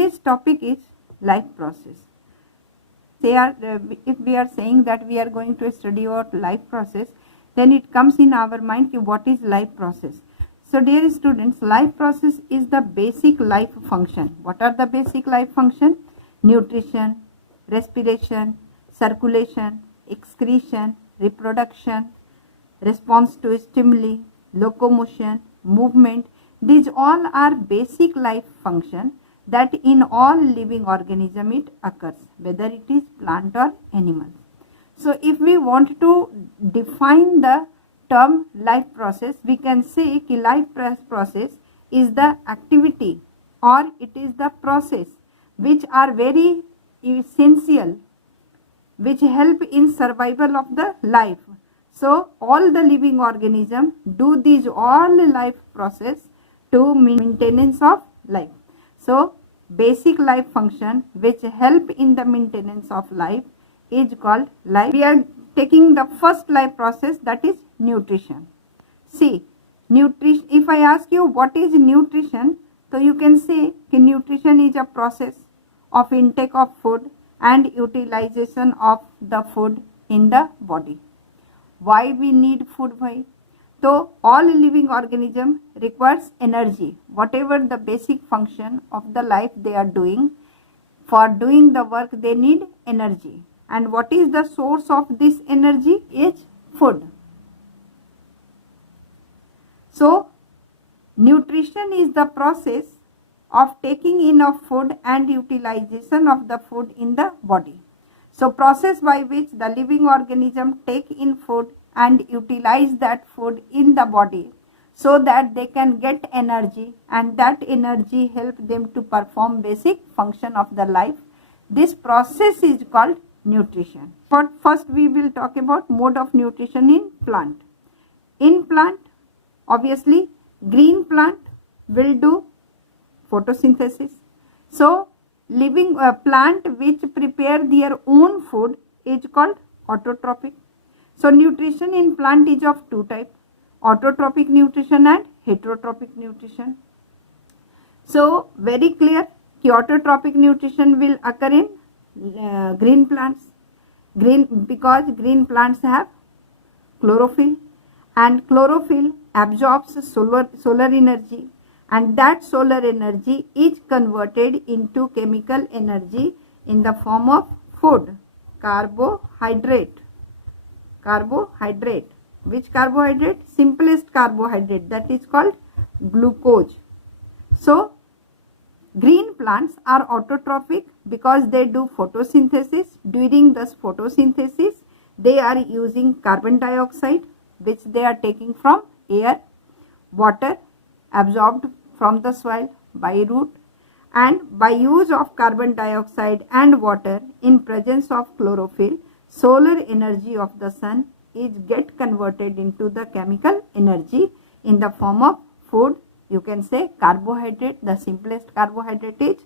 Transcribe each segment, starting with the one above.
today's topic is life process. If we are saying that we are going to study about life process, then it comes in our mind what is life process. So dear students, life process is the basic life function. What are the basic life function? Nutrition, respiration, circulation, excretion, reproduction, response to stimuli, locomotion, movement. These all are basic life function that in all living organism it occurs, whether it is plant or animal. So if we want to define the term life process, we can say कि life process is the activity or it is the process which are very essential, which help in survival of the life. So all the living organism do these all life process to maintenance of life. So basic life function which help in the maintenance of life is called life. We are taking the first life process, that is nutrition. See, nutrition, if I ask you what is nutrition, so you can say that nutrition is a process of intake of food and utilization of the food in the body. Why we need food? Why? So all living organism requires energy. Whatever the basic function of the life they are doing, for doing the work they need energy. And what is the source of this energy? Is food. So nutrition is the process of taking in of food and utilization of the food in the body. So process by which the living organism take in food and utilize that food in the body so that they can get energy, and that energy help them to perform basic function of the life. This process is called nutrition. But first we will talk about mode of nutrition in plant. In plant, obviously green plant will do photosynthesis. So living plant which prepare their own food is called autotrophic. So nutrition in plant is of two types, autotrophic nutrition and heterotrophic nutrition. So very clear, autotrophic nutrition will occur in green plants. Because green plants have chlorophyll, and chlorophyll absorbs solar energy, and that solar energy is converted into chemical energy in the form of food, carbohydrate. Which carbohydrate? Simplest carbohydrate, that is called glucose. So green plants are autotrophic because they do photosynthesis. During this photosynthesis they are using carbon dioxide which they are taking from air, water absorbed from the soil by root, and by use of carbon dioxide and water in presence of chlorophyll, solar energy of the sun is get converted into the chemical energy in the form of food. You can say carbohydrate. The simplest carbohydrate is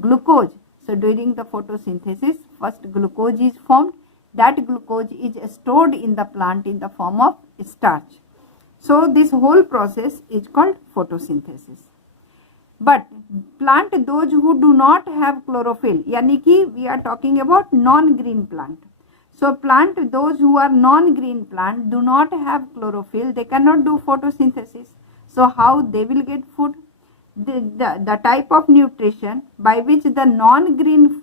glucose. So during the photosynthesis, first glucose is formed. That glucose is stored in the plant in the form of starch. So this whole process is called photosynthesis. But plant those who do not have chlorophyll, yani ki we are talking about non-green plant. So plant those who are non-green plant do not have chlorophyll, they cannot do photosynthesis. So how they will get food? The type of nutrition by which the non-green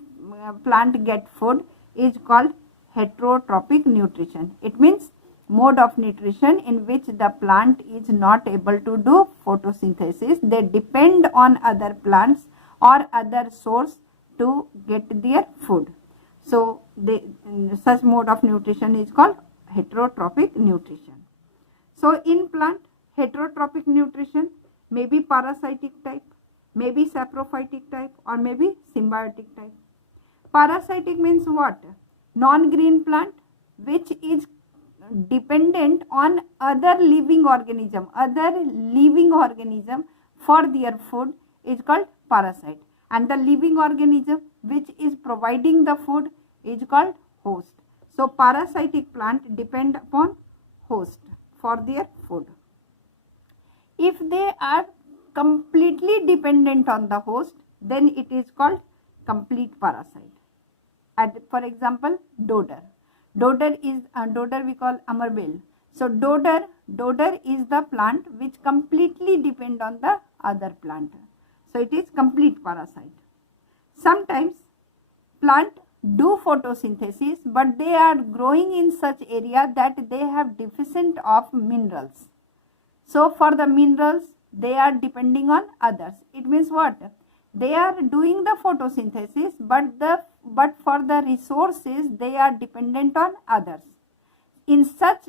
plant get food is called heterotrophic nutrition. It means mode of nutrition in which the plant is not able to do photosynthesis. They depend on other plants or other source to get their food. So such mode of nutrition is called heterotrophic nutrition. So in plant, heterotrophic nutrition may be parasitic type, may be saprophytic type, or may be symbiotic type. Parasitic means what? Non-green plant which is dependent on other living organism for their food is called parasite, and the living organism which is providing the food is called host. So parasitic plant depend upon host for their food. If they are completely dependent on the host, then it is called complete parasite. For example, dodder. Dodder we call amarbel. So dodder is the plant which completely depend on the other plant. So it is complete parasite. Sometimes plant do photosynthesis, but they are growing in such area that they have deficient of minerals. So for the minerals, they are depending on others. It means what? They are doing the photosynthesis, but for the resources they are dependent on others. In such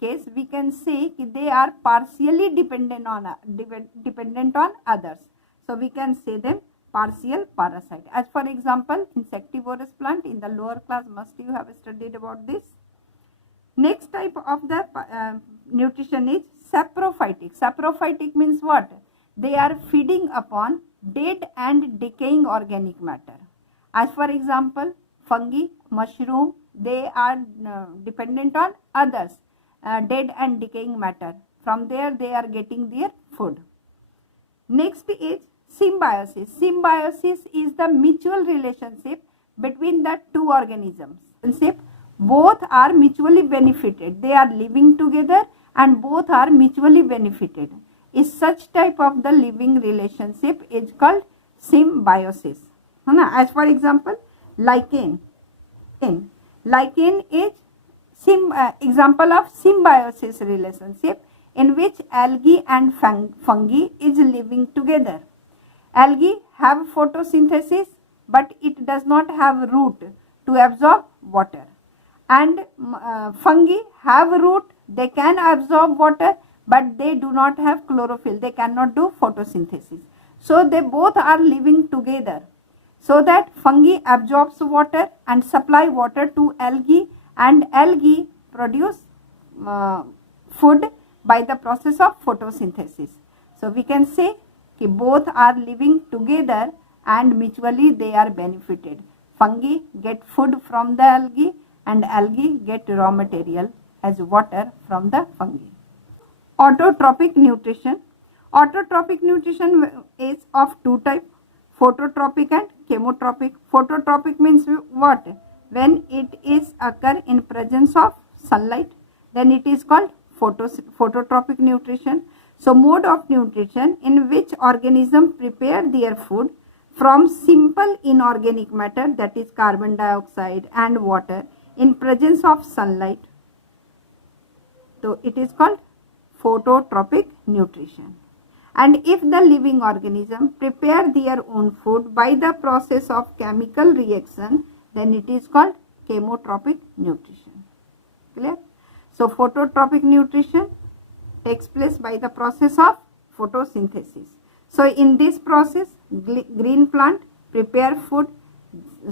case, we can say they are partially dependent on others. So we can say them partial parasite. As for example, insectivorous plant, in the lower class must you have studied about this. Next type of the nutrition is saprophytic. Saprophytic means what? They are feeding upon dead and decaying organic matter. As for example, fungi, mushroom, they are dependent on others, dead and decaying matter. From there they are getting their food. Next is symbiosis. Symbiosis is the mutual relationship between the two organisms. Both are mutually benefited. They are living together and both are mutually benefited. Is such type of the living relationship is called symbiosis. As for example, lichen. Lichen is example of symbiosis relationship in which algae and fungi is living together. Algae have photosynthesis, but it does not have root to absorb water. And fungi have root, they can absorb water, but they do not have chlorophyll, they cannot do photosynthesis. So they both are living together, so that fungi absorbs water and supply water to algae, and algae produce food by the process of photosynthesis. So we can say that both are living together and mutually they are benefited. Fungi get food from the algae and algae get raw material as water from the fungi. Autotrophic nutrition. Autotrophic nutrition is of two types, phototropic and chemotrophic. Phototropic means what? When it is occur in presence of sunlight, then it is called phototropic nutrition. So mode of nutrition in which organism prepare their food from simple inorganic matter, that is carbon dioxide and water, in presence of sunlight. So it is called phototropic nutrition. And if the living organism prepare their own food by the process of chemical reaction, then it is called chemotropic nutrition. Clear? So phototropic nutrition takes place by the process of photosynthesis. So in this process, green plant prepare food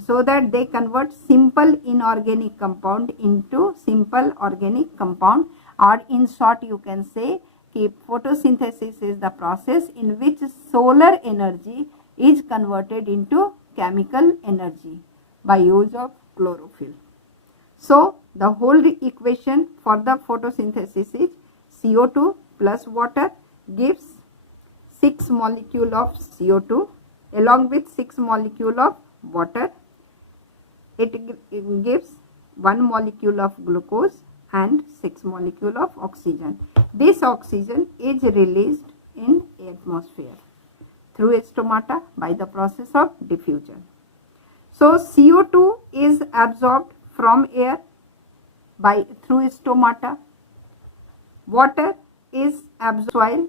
so that they convert simple inorganic compound into simple organic compound, or in short you can say photosynthesis is the process in which solar energy is converted into chemical energy by use of chlorophyll. So the whole equation for the photosynthesis is CO2 plus water gives 6 molecule of CO2 along with 6 molecule of water. It gives 1 molecule of glucose and 6 molecule of oxygen. This oxygen is released in atmosphere through stomata by the process of diffusion. So CO2 is absorbed from air through stomata. Water is absorbed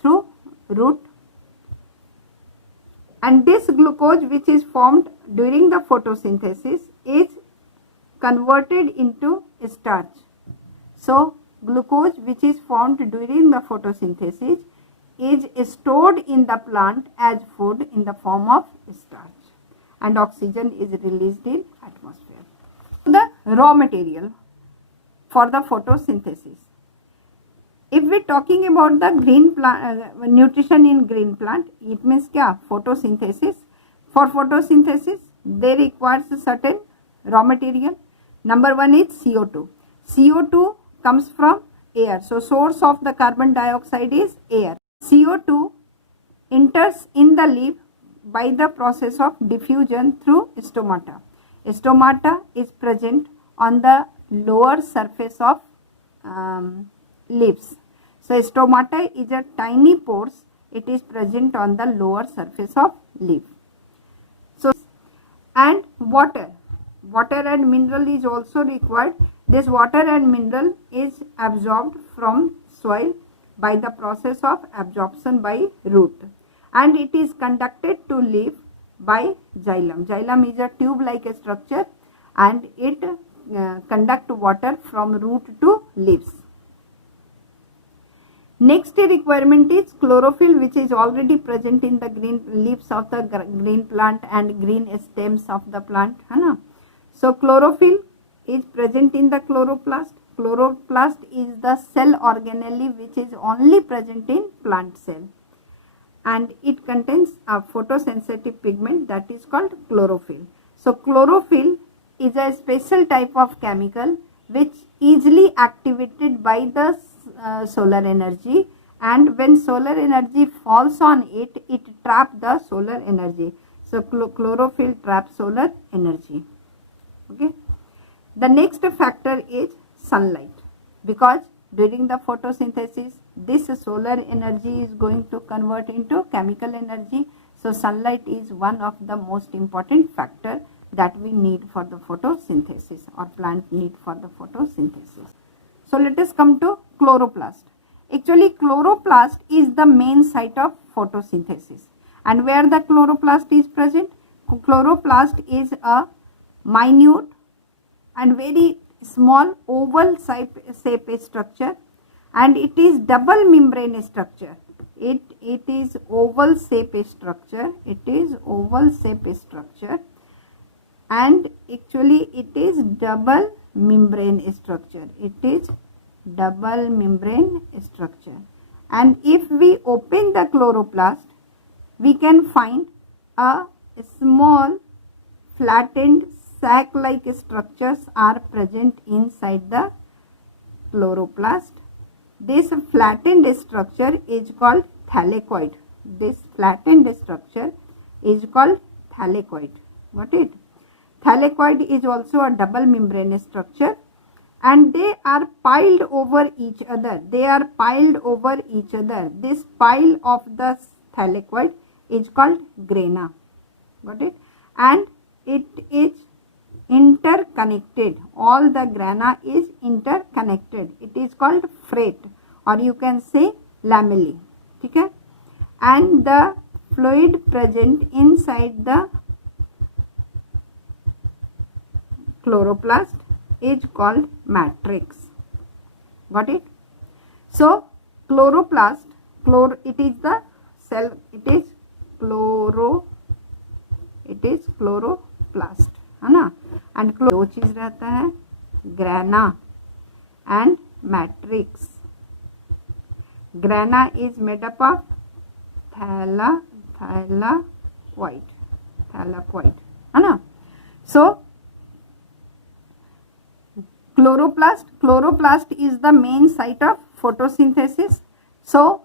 through root, and this glucose which is formed during the photosynthesis is converted into starch. So glucose which is formed during the photosynthesis is stored in the plant as food in the form of starch, and oxygen is released in atmosphere. The raw material for the photosynthesis. If we talking about the green plant nutrition in green plant, it means kya? Photosynthesis. For photosynthesis, they requires certain raw material. Number one is CO2. CO2 comes from air. So source of the carbon dioxide is air. CO2 enters in the leaf by the process of diffusion through stomata. Stomata is present on the lower surface of leaves. So stomata is a tiny pores. It is present on the lower surface of leaf. So, and water and mineral is also required. This water and mineral is absorbed from soil by the process of absorption by root, and it is conducted to leaf by xylem. Xylem is a tube-like structure, and it conduct water from root to leaves. Next requirement is chlorophyll, which is already present in the green leaves of the green plant and green stems of the plant, है ना? So chlorophyll is present in the chloroplast. Chloroplast is the cell organelle which is only present in plant cell, and it contains a photosensitive pigment that is called chlorophyll. So chlorophyll is a special type of chemical which easily activated by the solar energy, and when solar energy falls on it, it traps the solar energy. So chlorophyll traps solar energy. Okay. The next factor is sunlight, because during the photosynthesis this solar energy is going to convert into chemical energy. So sunlight is one of the most important factor that we need for the photosynthesis, or plant need for the photosynthesis. So let us come to chloroplast. Actually chloroplast is the main site of photosynthesis, and where the chloroplast is present? Chloroplast is a minute and very small oval shape structure, and it is double membrane structure. It is oval shape structure. It is oval shape structure, and actually it is double membrane structure. It is double membrane structure, and if we open the chloroplast, we can find a small flattened sac-like structures are present inside the chloroplast. This flattened structure is called thylakoid. This flattened structure is called thylakoid. Got it? Thylakoid is also a double membrane structure, and they are piled over each other. They are piled over each other. This pile of the thylakoid is called grana. Got it? And it is interconnected. All the grana is interconnected. It is called freight, or you can say lamellae. Okay? And the fluid present inside the chloroplast is called matrix. Got it? So chloroplast, it is the cell, it is chloroplast, है ना? And दो चीज रहता है, grana and matrix. Grana is made up of thylakoid, है ना? So chloroplast is the main site of photosynthesis. So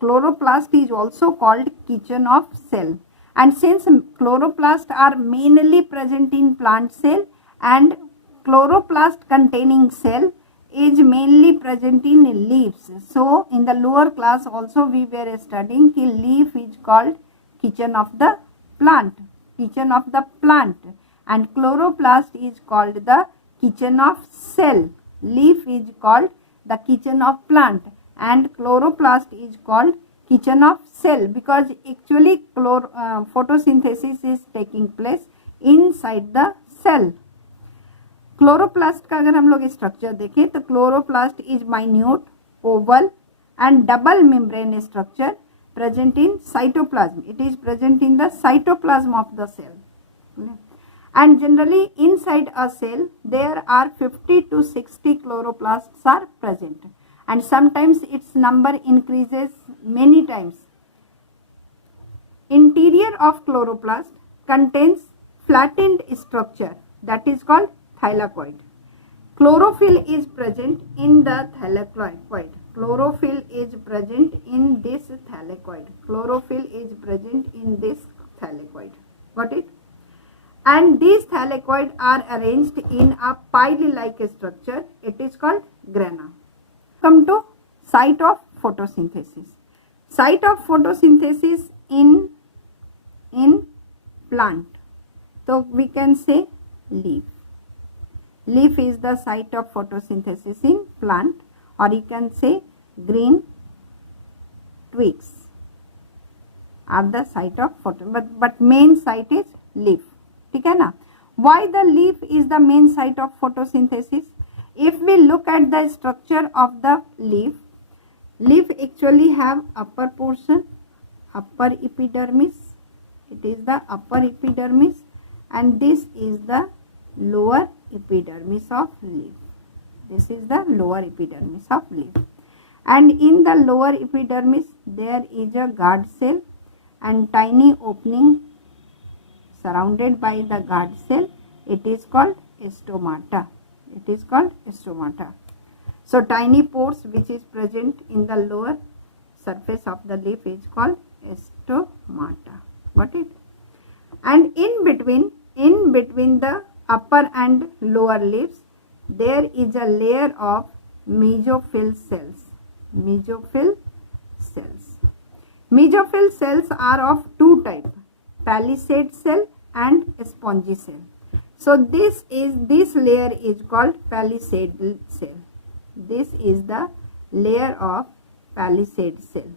chloroplast is also called kitchen of cell, and since chloroplasts are mainly present in plant cell, and chloroplast containing cell is mainly present in leaves, so in the lower class also we were studying कि leaf is called kitchen of the plant, and chloroplast is called the kitchen of cell. Leaf is called the kitchen of plant, and chloroplast is called kitchen of cell, because actually photosynthesis is taking place inside the cell. Chloroplast का अगर हम लोग structure देखें तो chloroplast is minute, Oval and double membrane structure present in cytoplasm. It is present in the cytoplasm of the cell. And generally inside a cell there are 50 to 60 chloroplasts are present, and sometimes its number increases many times. Interior of chloroplast contains flattened structure that is called thylakoid. Chlorophyll is present in the thylakoid. Chlorophyll is present in this thylakoid. Chlorophyll is present in this thylakoid. Got it? And these thylakoid are arranged in a pile-like structure. It is called grana. Come to site of photosynthesis. Site of photosynthesis in plant. So we can say leaf. Leaf is the site of photosynthesis in plant, or you can say green twigs are the site of but main site is leaf. ठीक है ना? Why the leaf is the main site of photosynthesis? If we look at the structure of the leaf actually have upper portion, upper epidermis. It is the upper epidermis, and this is the lower epidermis of leaf. This is the lower epidermis of leaf. And in the lower epidermis there is a guard cell and tiny opening surrounded by the guard cell. It is called stomata. It is called stomata. So tiny pores which is present in the lower surface of the leaf is called stomata. Got it? And in between the upper and lower leaves there is a layer of mesophyll cells. Mesophyll cells. Mesophyll cells are of two types, palisade cell and spongy cell. So this layer is called palisade cell. This is the layer of palisade cell.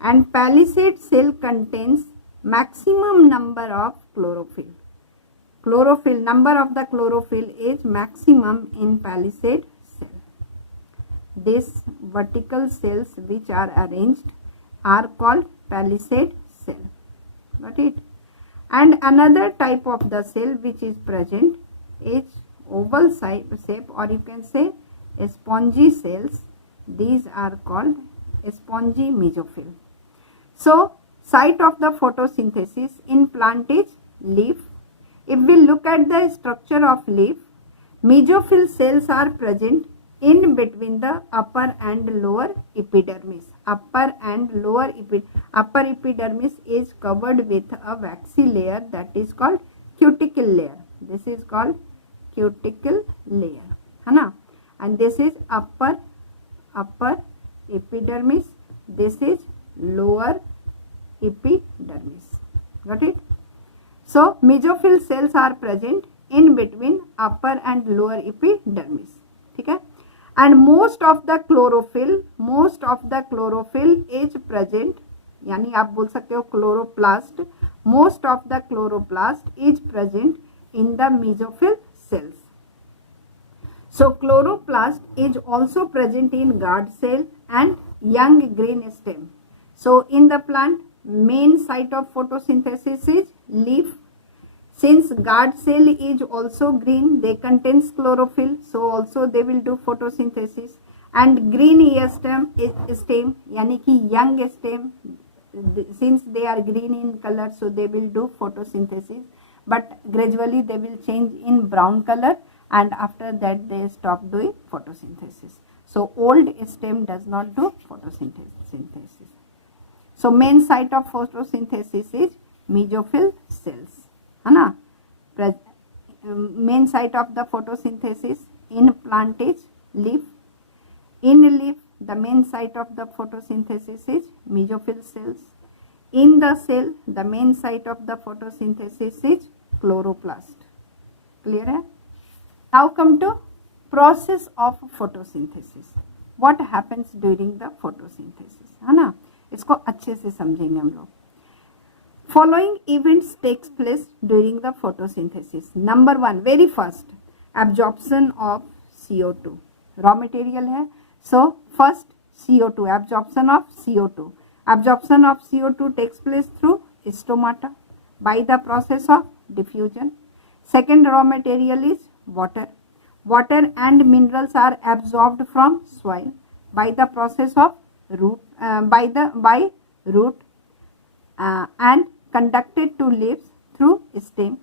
And palisade cell contains maximum number of chlorophyll. Chlorophyll, number of the chlorophyll is maximum in palisade cell. These vertical cells which are arranged are called palisade cell. Got it? And another type of the cell which is present is oval shape, or you can say spongy cells. These are called spongy mesophyll. So site of the photosynthesis in plant is leaf. If we look at the structure of leaf, mesophyll cells are present in between the upper and lower epidermis. Upper epidermis is covered with a waxy layer that is called cuticle layer. This is called cuticle layer, है ना? And this is upper epidermis. This is lower epidermis. Got it? So mesophyll cells are present in between upper and lower epidermis. ठीक है? And most of the chlorophyll is present, यानी आप बोल सकते हो chloroplast. Most of the chloroplast is present in the mesophyll cells. So chloroplast is also present in guard cell and young green stem. So in the plant, main site of photosynthesis is leaf. Since guard cell is also green, they contains chlorophyll, so also they will do photosynthesis. And green stem यानी कि young stem, since they are green in color, so they will do photosynthesis. But gradually they will change in brown color, and after that they stop doing photosynthesis. So old stem does not do photosynthesis. So main site of photosynthesis is mesophyll cells. है ना? Main site of the photosynthesis in plant is leaf. In leaf, the main site of the photosynthesis is mesophyll cells. In the cell, the main site of the photosynthesis is chloroplast. Clear है? Now come to process of photosynthesis. What happens during the photosynthesis? है ना? इसको अच्छे से समझेंगे हम लोग. Following events takes place during the photosynthesis. Number one, very first, absorption of CO2. Raw material है. So first CO2, absorption of CO2. Absorption of CO2 takes place through stomata by the process of diffusion. Second raw material is water. Water and minerals are absorbed from soil by the process of root and conducted to leaves through stem.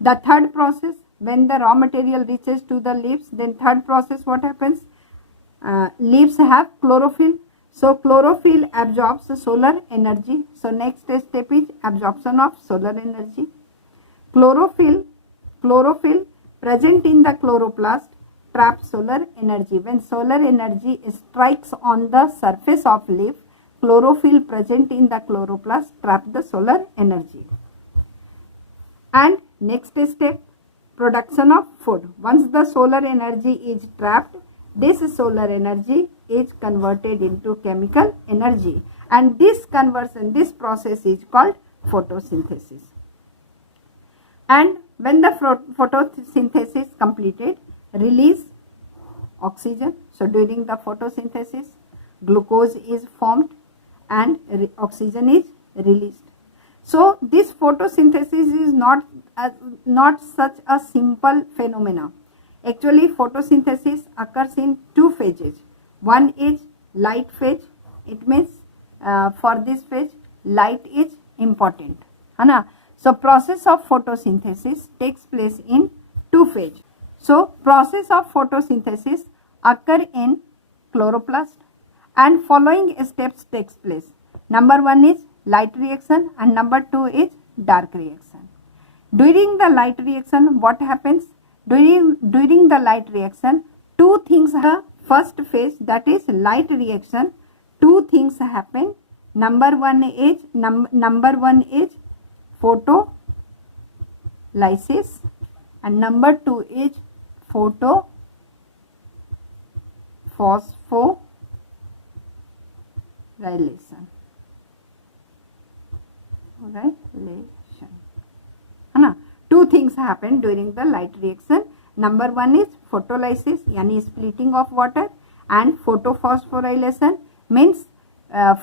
The third process, when the raw material reaches to the leaves, then third process what happens? Leaves have chlorophyll. So chlorophyll absorbs solar energy. So next step is absorption of solar energy. Chlorophyll present in the chloroplast traps solar energy. When solar energy strikes on the surface of leaf, chlorophyll present in the chloroplast trap the solar energy. And next step, production of food. Once the solar energy is trapped, this solar energy is converted into chemical energy, and this process is called photosynthesis. And when the photosynthesis completed, release oxygen. So during the photosynthesis, glucose is formed and oxygen is released. So this photosynthesis is not such a simple phenomena. Actually, photosynthesis occurs in two phases. One is light phase. It means for this phase, light is important. So process of photosynthesis takes place in two phases. So process of photosynthesis occur in chloroplast, and following steps takes place. Number one is light reaction and number two is dark reaction. During the light reaction, what happens? During the light reaction, two things happen. First phase, that is light reaction, two things happen. Number one is photolysis and number two is phosphorylation. Two things happen during the light reaction. Number one is photolysis, yani splitting of water, and photophosphorylation means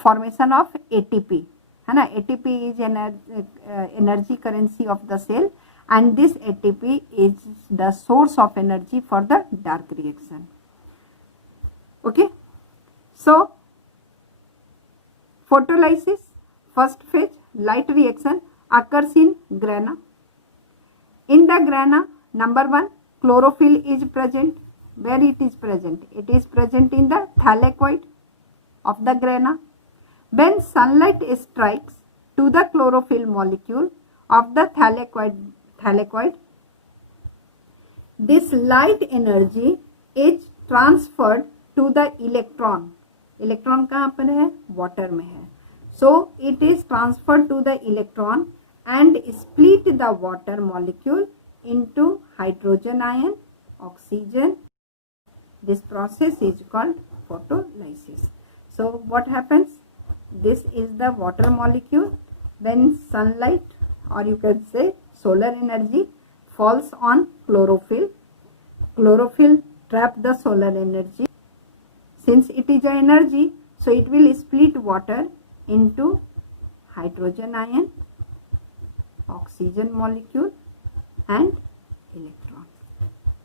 formation of ATP. ATP is energy currency of the cell, and this ATP is the source of energy for the dark reaction. Okay, so photolysis, first phase, light reaction occurs in grana. In the grana, number one, chlorophyll is present. Where it is present? It is present in the thylakoid of the grana. When sunlight strikes to the chlorophyll molecule of the thylakoid, this light energy is transferred to the electron. Electron कहाँ पर है? Water में है. So it is transferred to the electron and split the water molecule into hydrogen ion, oxygen. This process is called photolysis. So what happens? This is the water molecule. When sunlight, or you can say solar energy, falls on chlorophyll, chlorophyll trap the solar energy. Since it is an energy, so it will split water into hydrogen ion, oxygen molecule and electron,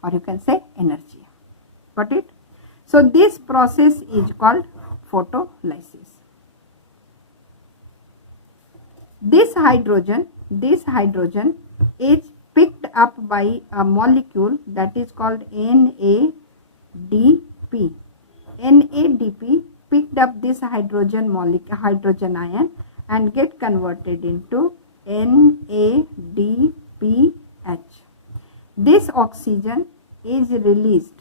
or you can say energy. Got it? So this process is called photolysis. This hydrogen is picked up by a molecule that is called NADP. NADP picked up this hydrogen ion and get converted into NADPH. This oxygen is released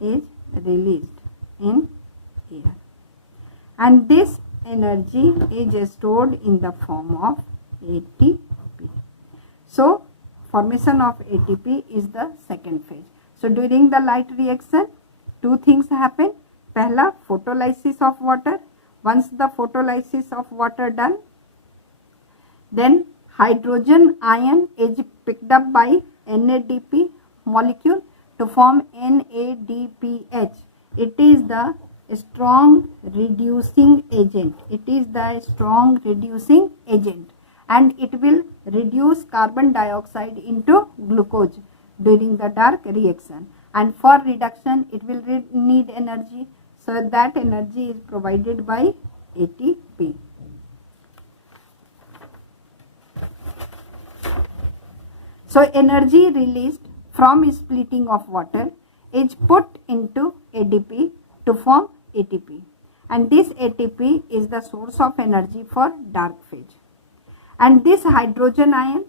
in air, and this energy is stored in the form of ATP. So formation of ATP is the second phase. So during the light reaction, two things happen. Pehla, photolysis of water. Once the photolysis of water done, then hydrogen ion is picked up by NADP molecule to form NADPH. It is the strong reducing agent. And it will reduce carbon dioxide into glucose during the dark reaction. And for reduction, it will need energy. So that energy is provided by ATP. So energy released from splitting of water is put into ADP to form ATP, and this ATP is the source of energy for dark phase. And this hydrogen ion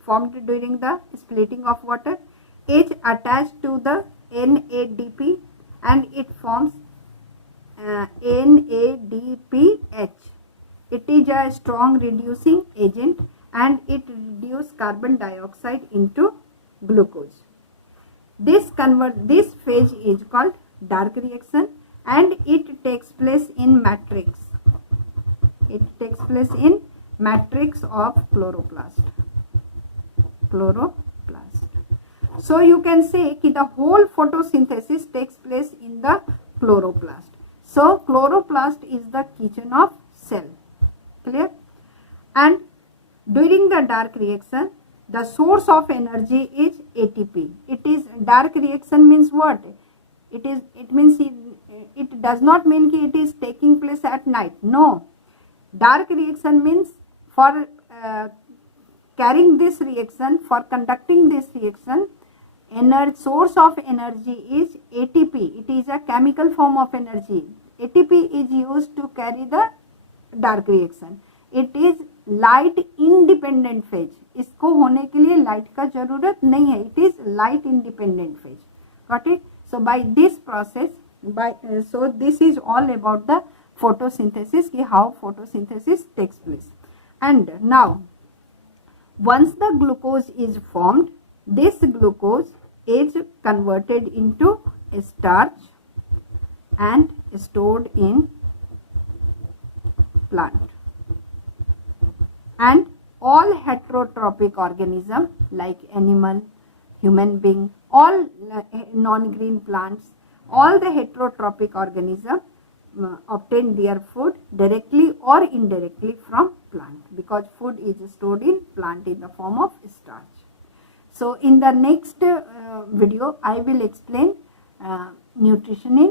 formed during the splitting of water is attached to the NADP and it forms NADPH. It is a strong reducing agent and it reduces carbon dioxide into glucose. This phase is called dark reaction and it takes place in matrix. It takes place in matrix of chloroplast. So you can say that the whole photosynthesis takes place in the chloroplast. So chloroplast is the kitchen of cell. Clear? And during the dark reaction, the source of energy is ATP. It is dark reaction means what? It does not mean that it is taking place at night. No. Dark reaction means for carrying this reaction, for conducting this reaction, source of energy is ATP. It is a chemical form of energy. ATP is used to carry the dark reaction. It is light independent phase. इसको होने के लिए light का जरूरत नहीं है. It is light independent phase. Got it? So by this process, so this is all about the photosynthesis, how photosynthesis takes place. And now, once the glucose is formed, this glucose is converted into starch and stored in plant. And all heterotrophic organism like animal, human being, all non-green plants, all the heterotrophic organism obtain their food directly or indirectly from plant, because food is stored in plant in the form of starch. So in the next video I will explain nutrition in